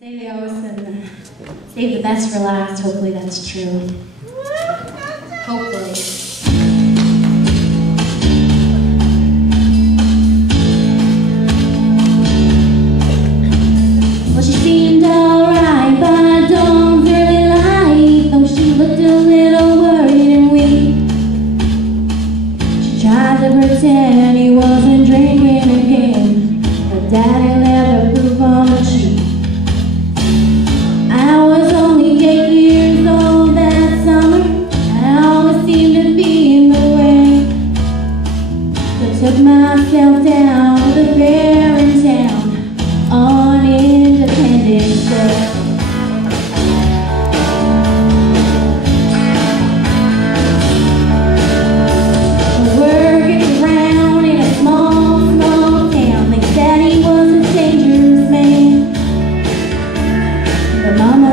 Say they always save the best for last. Hopefully that's true. Hopefully. Well, she seemed alright, but I don't really like, though she looked a little worried and weak. She tried to pretend he wasn't drinking again, but Daddy let her proof on the cheek. I was only 8 years old that summer, and I always seemed to be in the way. So I took myself down to the fair in town on Independence Day. Word gets around in a small town. They said he was a dangerous man. But Mama